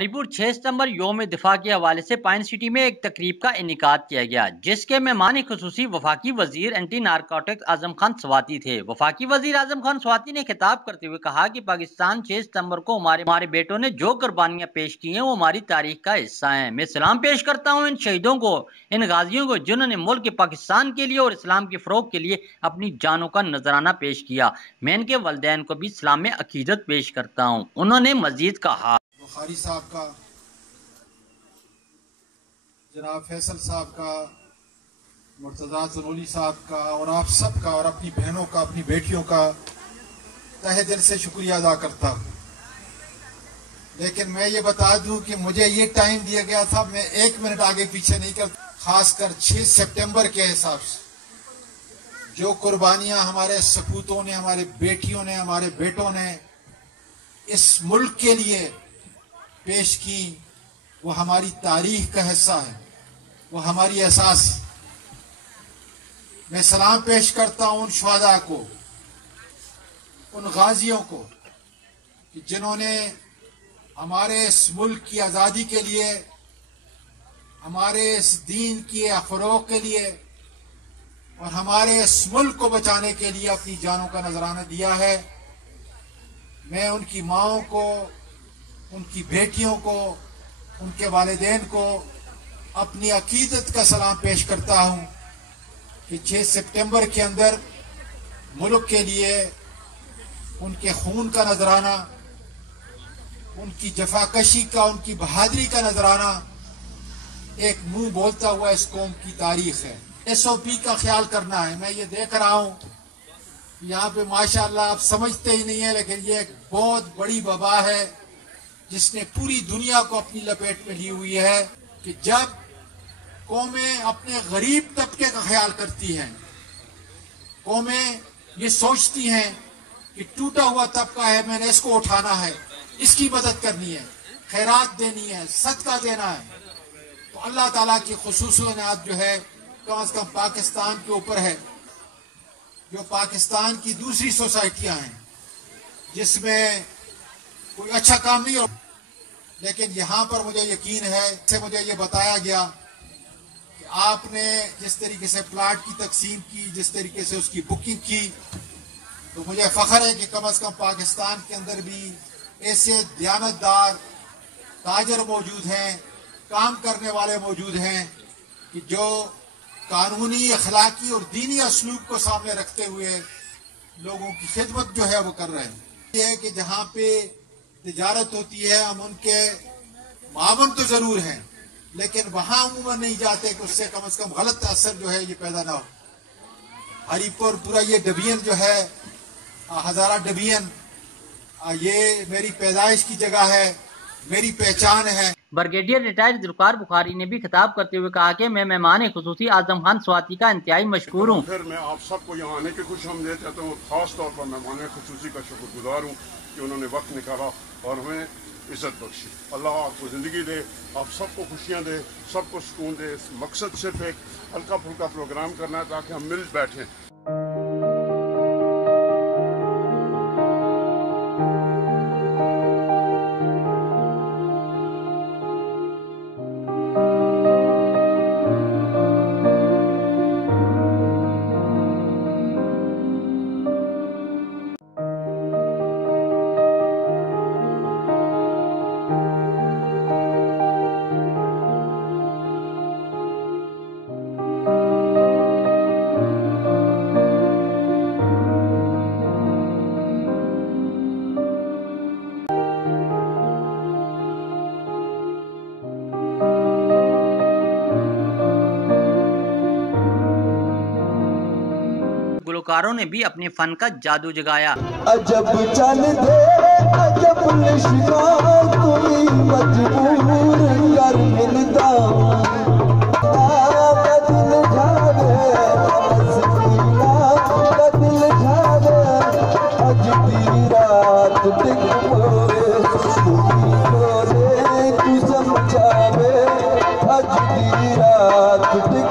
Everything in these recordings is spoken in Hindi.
हरिपुर 6 सितंबर योम दिफा के हवाले से पाइन सिटी में एक तकरीब का इनेकाद किया गया, जिसके मेहमान खुसूसी वफाकी वजीर एंटी नारकोटिक्स आजम खान स्वाति थे। वफाकी वजीर आजम खान स्वाति ने खिताब करते हुए कहा कि पाकिस्तान 6 सितंबर को हमारे बेटों ने जो कुर्बानियां पेश की हैं वो हमारी तारीख का हिस्सा हैं। मैं सलाम पेश करता हूँ इन शहीदों को, इन गाजियों को, जिन्होंने मुल्क पाकिस्तान के लिए और इस्लाम के फरोग के लिए अपनी जानों का नजराना पेश किया। मैं इनके वालिदैन को भी इस्लाम में अकीदत पेश करता हूँ। उन्होंने मजीद कहा, बुखारी साहब का, जनाब फैसल साहब का, मुर्तज़ा ज़नूली साहब का और आप सब का और अपनी बहनों का, अपनी बेटियों का तहे दिल से शुक्रिया अदा करता हूँ। लेकिन मैं ये बता दूं कि मुझे ये टाइम दिया गया था, मैं 1 मिनट आगे पीछे नहीं करता। खासकर 6 सितंबर के हिसाब से जो कुर्बानियां हमारे सपूतों ने, हमारे बेटियों ने, हमारे बेटों ने इस मुल्क के लिए पेश की, वो हमारी तारीख का हिस्सा है, वो हमारी एहसास। मैं सलाम पेश करता हूं उन शुहदा को, उन गाजियों को कि जिन्होंने हमारे इस मुल्क की आज़ादी के लिए, हमारे इस दीन के फ़रोग़ के लिए और हमारे इस मुल्क को बचाने के लिए अपनी जानों का नजराना दिया है। मैं उनकी माओं को, उनकी बेटियों को, उनके वालिदैन को अपनी अकीदत का सलाम पेश करता हूं कि 6 सितंबर के अंदर मुल्क के लिए उनके खून का नजराना, उनकी जफाकशी का, उनकी बहादुरी का नजराना एक मुंह बोलता हुआ इस कौम की तारीख है। SOP का ख्याल करना है। मैं ये देख रहा हूं यहाँ पे माशाअल्लाह आप समझते ही नहीं है, लेकिन ये एक बहुत बड़ी वबा है जिसने पूरी दुनिया को अपनी लपेट में ली हुई है कि जब कौमें अपने गरीब तबके का ख्याल करती हैं, कौमें ये सोचती हैं कि टूटा हुआ तबका है, मैंने इसको उठाना है, इसकी मदद करनी है, खैरात देनी है, सदका देना है, तो अल्लाह ताला की खुसूसी इनायत जो है कम से कम पाकिस्तान के ऊपर है। जो पाकिस्तान की दूसरी सोसाइटियां हैं जिसमें कोई अच्छा काम नहीं हो, लेकिन यहाँ पर मुझे यकीन है, से मुझे ये बताया गया कि आपने जिस तरीके से प्लाट की तकसीम की, जिस तरीके से उसकी बुकिंग की, तो मुझे फख्र है कि कम से कम पाकिस्तान के अंदर भी ऐसे दयानतदार ताजर मौजूद हैं, काम करने वाले मौजूद हैं कि जो कानूनी, अखलाकी और दीनी असलूब को सामने रखते हुए लोगों की खिदमत जो है वो कर रहे हैं। ये है कि जहाँ पे तिजारत होती है हम उनके मावन तो जरूर हैं, लेकिन वहां अमूमन नहीं जाते कि उससे कम से कम गलत असर जो है ये पैदा ना हो। हरिपुर पूरा ये डिवीजन जो है, हजारा डिवीजन, ये मेरी पैदाइश की जगह है, मेरी पहचान है। ब्रिगेडियर रिटायर्ड जुल्फकार बुखारी ने भी खिताब करते हुए कहा कि मैं मेहमान खुसूसी आजम खान स्वाति का इंतहाई मशकूर हूँ। फिर मैं आप सबको यहाँ आने की खुशामदीद कहता हूँ। खास तौर पर मेहमान खुसूसी का शुक्रगुजार हूँ कि उन्होंने वक्त निकाला और हमें इज्जत बख्शी। अल्लाह आपको ज़िंदगी दे, आप सबको खुशियाँ दे, सबको सुकून दे। मकसद सिर्फ एक हल्का फुल्का प्रोग्राम करना है ताकि हम मिल बैठें। गुलकारों ने भी अपने फन का जादू जगाया। अजब चल दे अजब लिश्का कोई मजबूर कर मिलता बदल जावे सफीना बदल जावे अज दी रात टिक मोरे तू समझावे अज दी रात टिक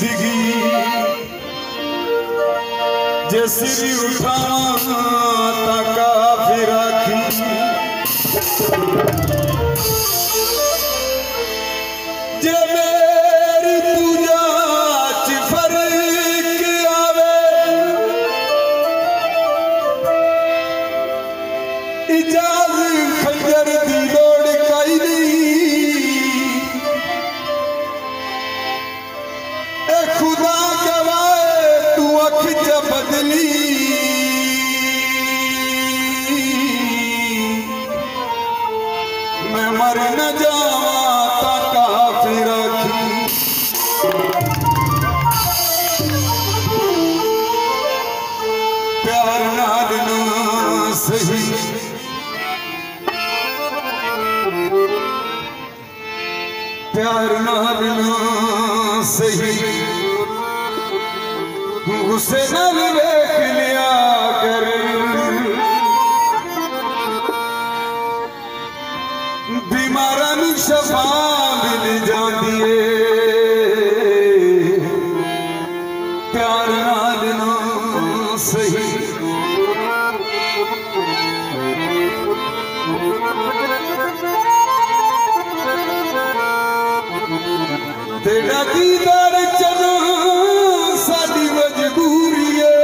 जिंदगी जे सिर उठावा ता काफिर आखी जे मेरी पूजा च फर्क आवे इजाज खंजर दी लोड़ काई नहीं ए खुदा गवाए तू अख च बदली मैं मर न जावा ता काफिर आखी प्यार नाल ना सही प्यार नाल ना सही गुस्से नाल वेख लिया कर बीमारां नूं शफा मिल जांदी है प्यार नाल ना सही तेरा दीदार चना साडी मजबूरी है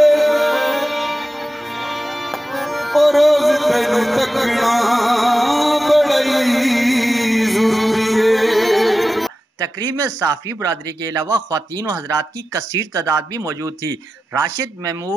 और रोज तेनू तकना तकरीब में साफी बरादरी के अलावा ख्वातीन और हजरात की कसीर तादाद भी मौजूद थी। राशिद महमूद